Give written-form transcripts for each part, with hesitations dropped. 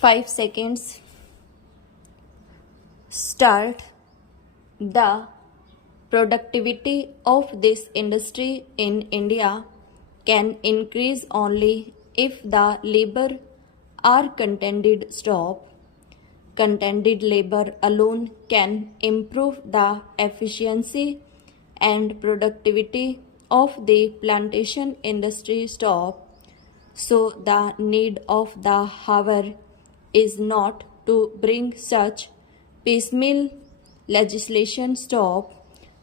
5 seconds. Start. The productivity of this industry in India can increase only if the labor are contented. Stop. Contented labor alone can improve the efficiency and productivity of the plantation industry. Stop. So the need of the hour is not to bring such piecemeal legislation. Stop.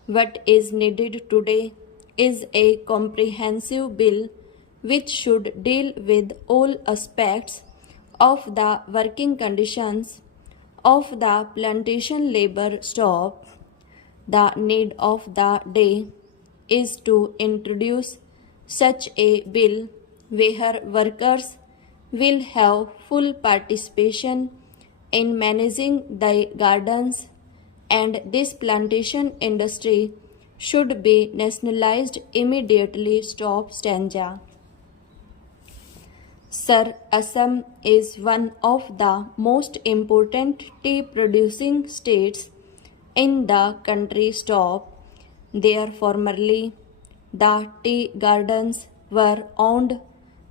What is needed today is a comprehensive bill which should deal with all aspects of the working conditions of the plantation labor. Stop. The need of the day is to introduce such a bill where workers will have full participation in managing the gardens, and this plantation industry should be nationalized immediately. Stop. Stanza. Sir, Assam is one of the most important tea producing states in the country. Stop. There formerly the tea gardens were owned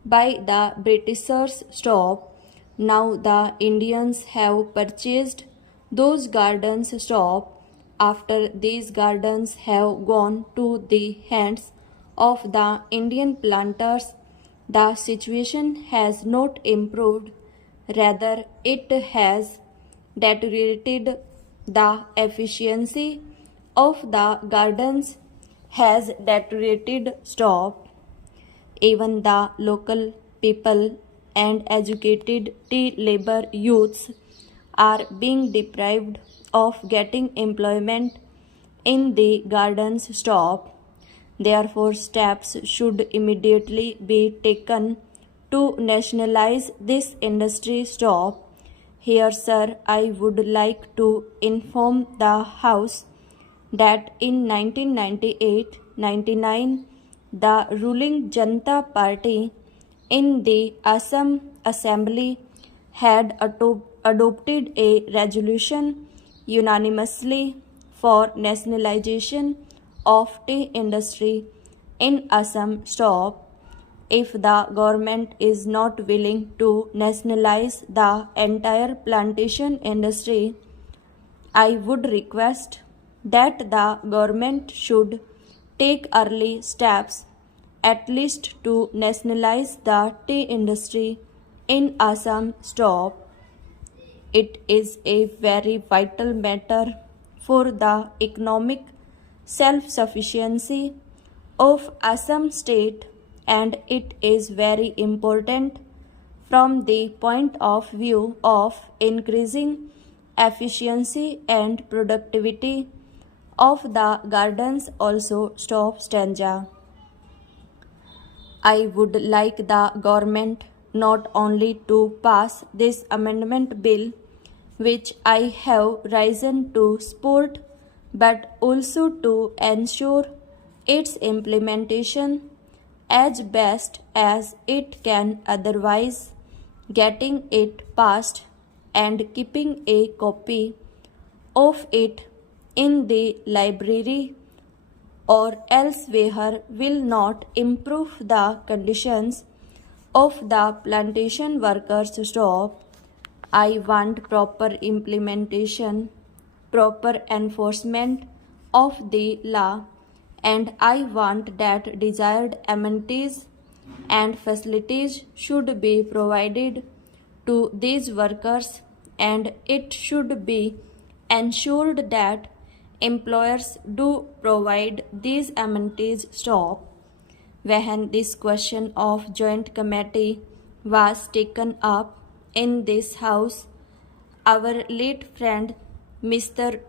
by the Britishers. Stop. Now the Indians have purchased those gardens. Stop. After these gardens have gone to the hands of the Indian planters, the situation has not improved, rather, it has deteriorated. The efficiency of the gardens has deteriorated. Stop. Even the local people and educated tea labor youths are being deprived of getting employment in the gardens. Stop. Therefore, steps should immediately be taken to nationalize this industry. Stop. Here, sir, I would like to inform the House that in 1998-99, the ruling Janata Party in the Assam Assembly had adopted a resolution unanimously for nationalization of tea industry in Assam. Stop. If the government is not willing to nationalize the entire plantation industry, I would request that the government should take early steps at least to nationalize the tea industry in Assam. Stop. It is a very vital matter for the economic self-sufficiency of Assam state, and it is very important from the point of view of increasing efficiency and productivity of the gardens also. Stop. Stanza. I would like the government not only to pass this amendment bill, which I have risen to support, but also to ensure its implementation as best as it can, otherwise getting it passed and keeping a copy of it in the library or elsewhere will not improve the conditions of the plantation workers. Stop. I want proper implementation, proper enforcement of the law, and I want that desired amenities and facilities should be provided to these workers, and it should be ensured that employers do provide these amenities. Stop. When this question of joint committee was taken up in this house, our late friend Mr.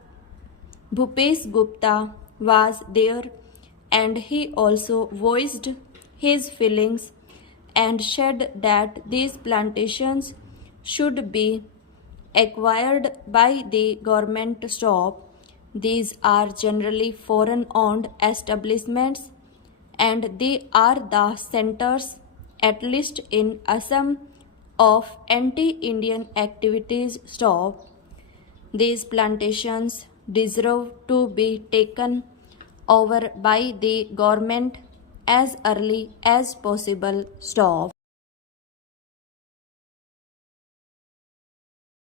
Bhupesh Gupta was there, and he also voiced his feelings and said that these plantations should be acquired by the government. Stop. These are generally foreign owned establishments, and they are the centers, at least in Assam, of anti-Indian activities stop. These plantations deserve to be taken over by the government as early as possible. Stop.